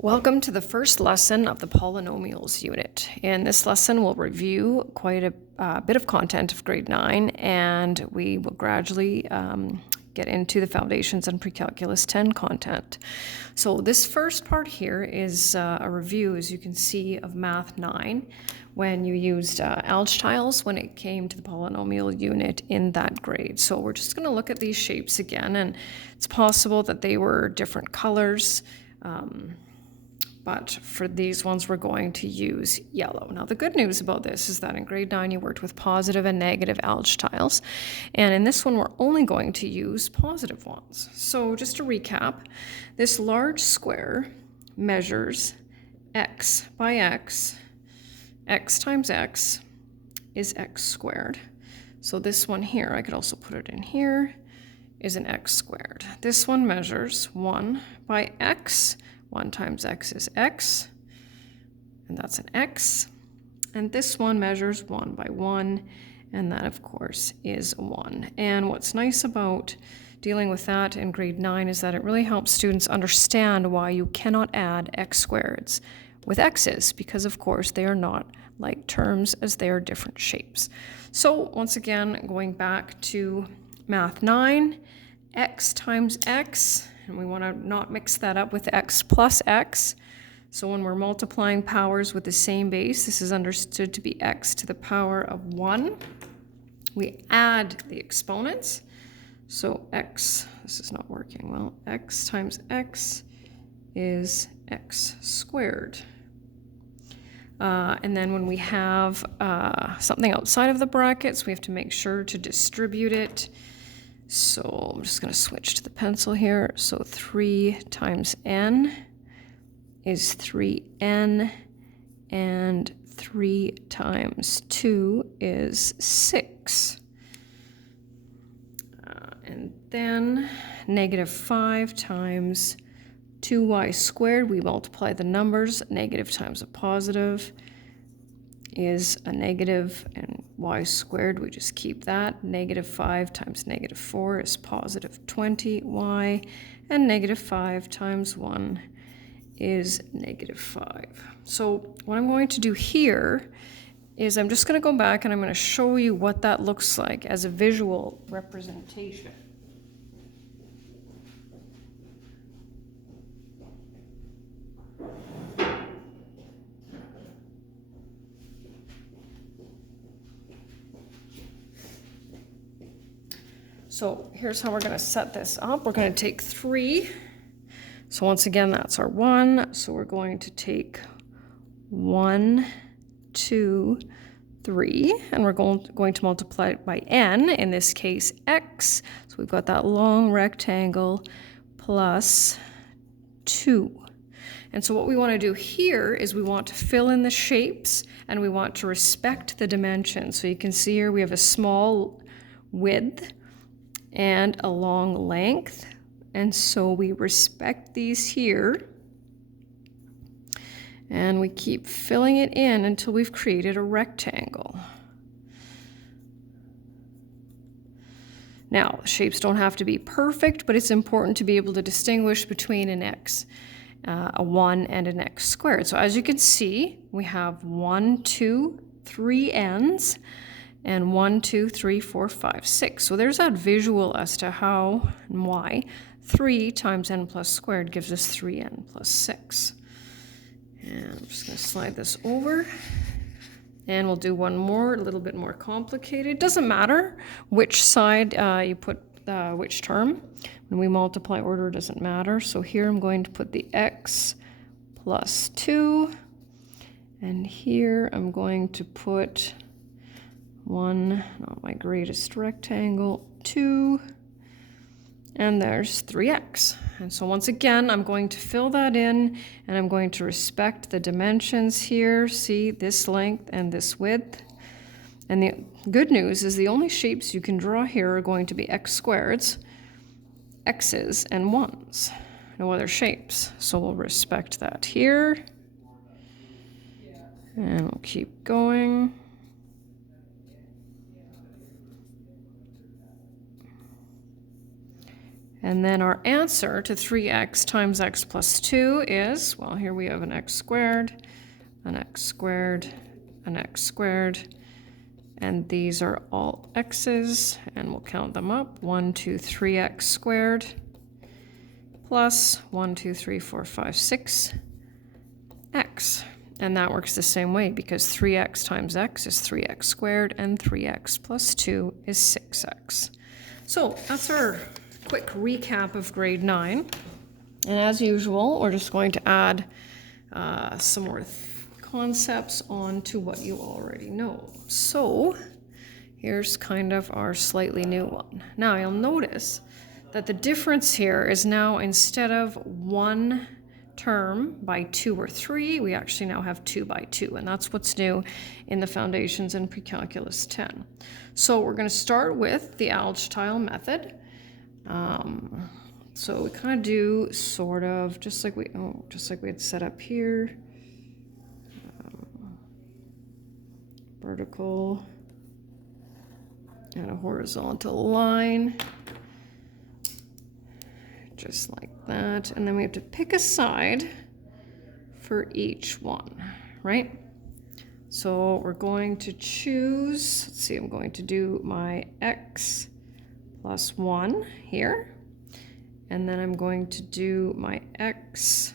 Welcome to the first lesson of the Polynomials unit. In this lesson, we'll review quite a bit of content of grade 9, and we will gradually get into the Foundations and Precalculus 10 content. So this first part here is a review, as you can see, of Math 9, when you used algebra tiles when it came to the polynomial unit in that grade. So we're just going to look at these shapes again, and it's possible that they were different colors. But for these ones, we're going to use yellow. Now, the good news about this is that in grade 9, you worked with positive and negative algebra tiles. And in this one, we're only going to use positive ones. So just to recap, this large square measures x by x. X times x is x squared. So this one here, I could also put it in here, is an x squared. This one measures 1 by x. 1 times x is x, and that's an x. And this one measures 1 by 1, and that, of course, is 1. And what's nice about dealing with that in grade 9 is that it really helps students understand why you cannot add x squareds with x's, because, of course, they are not like terms as they are different shapes. So, once again, going back to Math 9, x times x, and we want to not mix that up with x plus x. So when we're multiplying powers with the same base, this is understood to be x to the power of 1. We add the exponents. So x, this is not working well, x times x is x squared. And then when we have something outside of the brackets, we have to make sure to distribute it. So I'm just going to switch to the pencil here. So 3 times n is 3n, and 3 times 2 is 6. And then negative 5 times 2y squared, we multiply the numbers. Negative times a positive is a negative, and y squared, we just keep that. Negative 5 times negative 4 is positive 20y, and negative 5 times 1 is negative 5. So what I'm going to do here is I'm just going to go back and I'm going to show you what that looks like as a visual representation. So here's how we're going to set this up. We're going to take 3. So once again, that's our 1. So we're going to take 1, 2, 3, and we're going to multiply it by n, in this case x. So we've got that long rectangle plus 2. And so what we want to do here is we want to fill in the shapes, and we want to respect the dimensions. So you can see here we have a small width and a long length, and so we respect these here, and we keep filling it in until we've created a rectangle. Now, shapes don't have to be perfect, but it's important to be able to distinguish between an x, a 1, and an x squared. So as you can see, we have 1, 2, 3 n's, and 1, 2, 3, 4, 5, 6. So there's that visual as to how and why 3 times n plus squared gives us 3n plus 6. And I'm just going to slide this over. And we'll do one more, a little bit more complicated. It doesn't matter which side you put which term. When we multiply, order doesn't matter. So here I'm going to put the x plus 2. And here I'm going to put 1, not my greatest rectangle, 2, and there's 3x. And so once again, I'm going to fill that in, and I'm going to respect the dimensions here. See, this length and this width. And the good news is the only shapes you can draw here are going to be x squareds, x's, and 1's. No other shapes. So we'll respect that here. And we'll keep going. And then our answer to 3x times x plus 2 is, well, here we have an x squared, an x squared, an x squared, and these are all x's, and we'll count them up. 1, 2, 3x squared plus 1, 2, 3, 4, 5, 6 x. And that works the same way because 3x times x is 3x squared, and 3x plus 2 is 6x. So that's our quick recap of grade 9. And as usual, we're just going to add some more concepts on to what you already know. So here's kind of our slightly new one. Now you'll notice that the difference here is now instead of 1 term by 2 or 3, we actually now have 2 by 2, and that's what's new in the Foundations in Pre-Calculus 10. So we're going to start with the algebraic method. So we kind of do sort of just like we had set up here. Vertical and a horizontal line, just like that. And then we have to pick a side for each one, right? So we're going to choose, let's see, I'm going to do my x plus 1 here. And then I'm going to do my x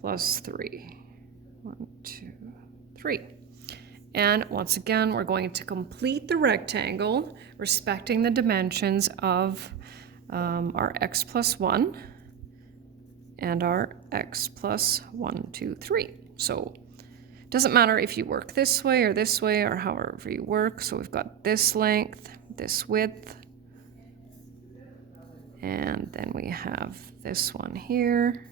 plus 3. 1, 2, 3. And once again, we're going to complete the rectangle, respecting the dimensions of our x plus 1 and our x plus 1, 2, 3. So it doesn't matter if you work this way or however you work. So we've got this length, this width, and then we have this one here.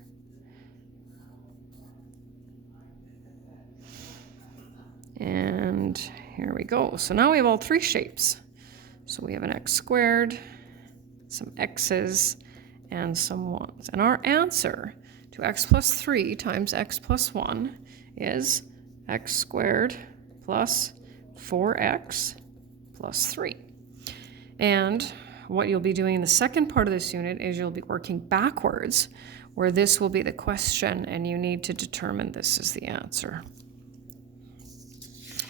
And here we go. So now we have all 3 shapes. So we have an x squared, some x's, and some 1's. And our answer to x plus 3 times x plus 1 is x squared plus 4x plus 3. And what you'll be doing in the second part of this unit is you'll be working backwards, where this will be the question, and you need to determine this is the answer.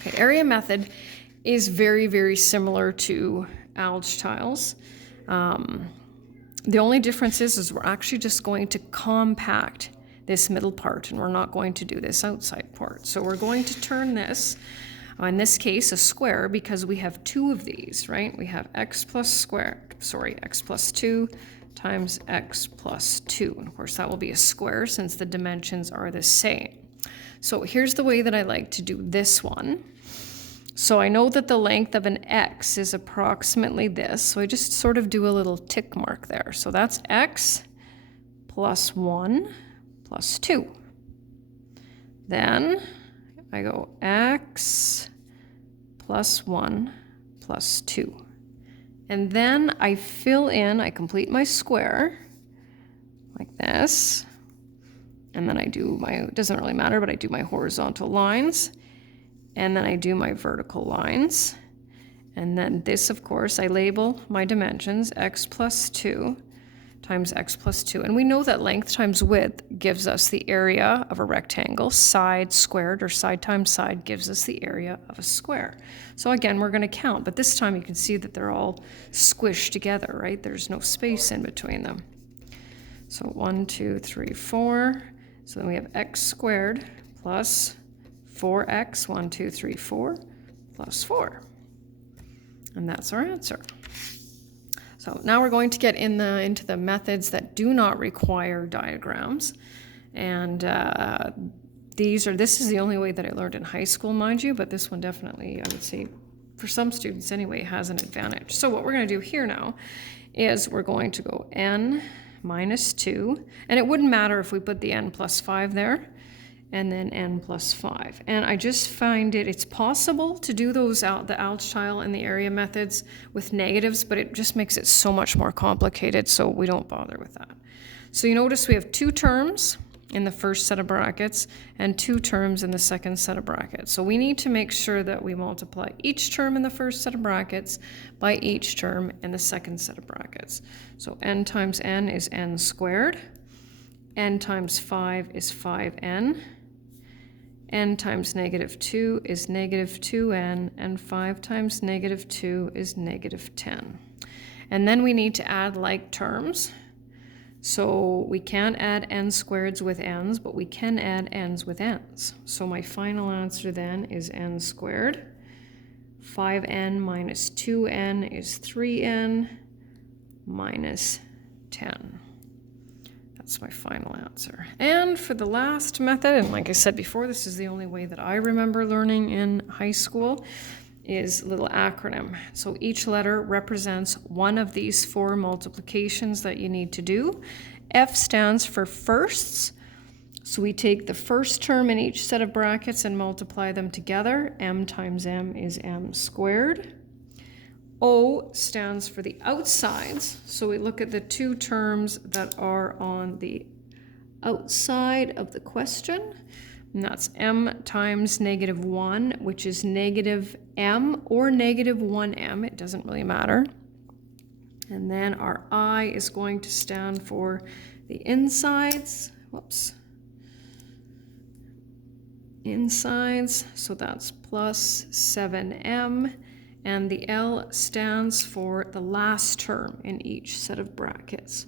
Okay, area method is very, very similar to algebraic. The only difference is we're actually just going to compact this middle part, and we're not going to do this outside part. So we're going to turn this, in this case, a square, because we have 2 of these, right? We have x plus 2 times x plus 2. And of course, that will be a square since the dimensions are the same. So here's the way that I like to do this one. So I know that the length of an x is approximately this. So I just sort of do a little tick mark there. So that's x plus 1 plus 2. Then I go x plus 1 plus 2. And then I fill in, I complete my square like this. And then I do my, it doesn't really matter, but I do my horizontal lines. And then I do my vertical lines. And then this, of course, I label my dimensions, x plus 2 times x plus 2. And we know that length times width gives us the area of a rectangle. Side squared, or side times side, gives us the area of a square. So again, we're going to count. But this time you can see that they're all squished together, right? There's no space in between them. So 1, 2, 3, 4. So then we have x squared plus 4x, 1, 2, 3, 4, plus 4. And that's our answer. So now we're going to get into the methods that do not require diagrams. And this is the only way that I learned in high school, mind you, but this one definitely, I would say, for some students anyway, has an advantage. So what we're going to do here now is we're going to go n minus 2, and it wouldn't matter if we put the n plus 5 there, and then n plus 5. And I just find it's possible to do those the algebraic and the area methods with negatives, but it just makes it so much more complicated, so we don't bother with that. So you notice we have 2 terms, in the first set of brackets and 2 terms in the second set of brackets. So we need to make sure that we multiply each term in the first set of brackets by each term in the second set of brackets. So n times n is n squared, n times 5 is 5n, n times negative 2 is negative 2n, and 5 times negative 2 is negative 10. And then we need to add like terms. So we can't add n squareds with n's, but we can add n's with n's. So my final answer then is n squared. 5n minus 2n is 3n minus 10. That's my final answer. And for the last method, and like I said before, this is the only way that I remember learning in high school, is a little acronym. So each letter represents one of these 4 multiplications that you need to do. F stands for firsts. So we take the first term in each set of brackets and multiply them together. M times m is m squared. O stands for the outsides. So we look at the 2 terms that are on the outside of the question. And that's m times negative 1, which is negative m or negative 1m. It doesn't really matter. And then our I is going to stand for the insides. Whoops. Insides. So that's plus 7m. And the L stands for the last term in each set of brackets,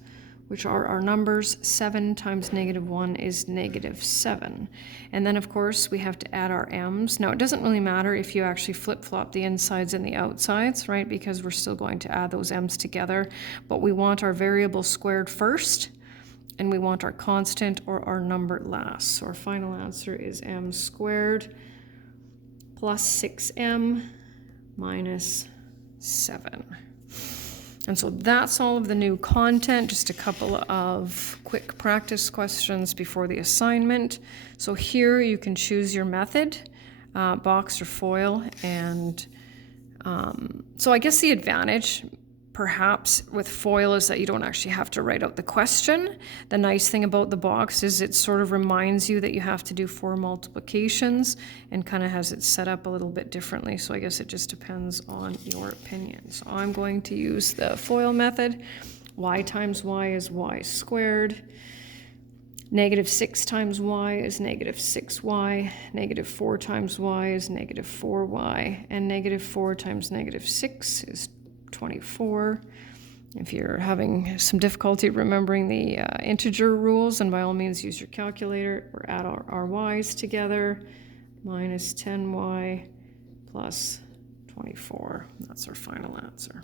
which are our numbers. 7 times negative 1 is negative 7. And then, of course, we have to add our m's. Now, it doesn't really matter if you actually flip-flop the insides and the outsides, right, because we're still going to add those m's together. But we want our variable squared first, and we want our constant or our number last. So our final answer is m squared plus 6m minus 7. And so that's all of the new content, just a couple of quick practice questions before the assignment. So here you can choose your method, box or foil. And so I guess the advantage perhaps with foil is that you don't actually have to write out the question. The nice thing about the box is it sort of reminds you that you have to do 4 multiplications and kind of has it set up a little bit differently. So I guess it just depends on your opinion. So I'm going to use the foil method. Y times y is y squared. Negative 6 times y is negative 6y. Negative 4 times y is negative 4y. And negative 4 times negative 6 is 24. If you're having some difficulty remembering the integer rules, then by all means use your calculator or add our y's together. Minus 10y plus 24. That's our final answer.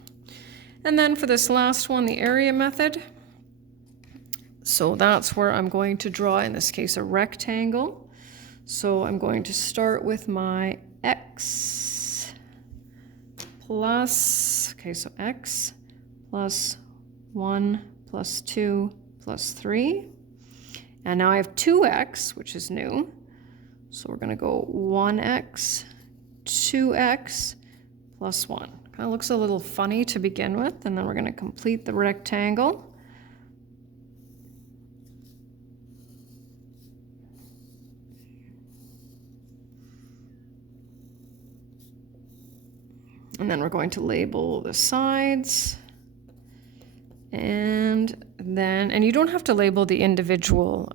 And then for this last one, the area method. So that's where I'm going to draw, in this case, a rectangle. So I'm going to start with my x plus, okay, so x plus 1 plus 2 plus 3. And now I have 2x, which is new. So we're going to go 1x, 2x plus 1. Kind of looks a little funny to begin with, and then we're going to complete the rectangle. And then we're going to label the sides. And you don't have to label the individual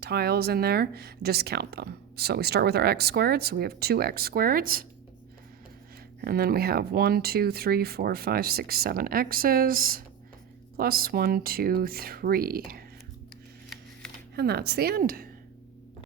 tiles in there, just count them. So we start with our x squared, so we have 2x squareds. And then we have 1, 2, 3, 4, 5, 6, 7 x's, plus 1, 2, 3. And that's the end.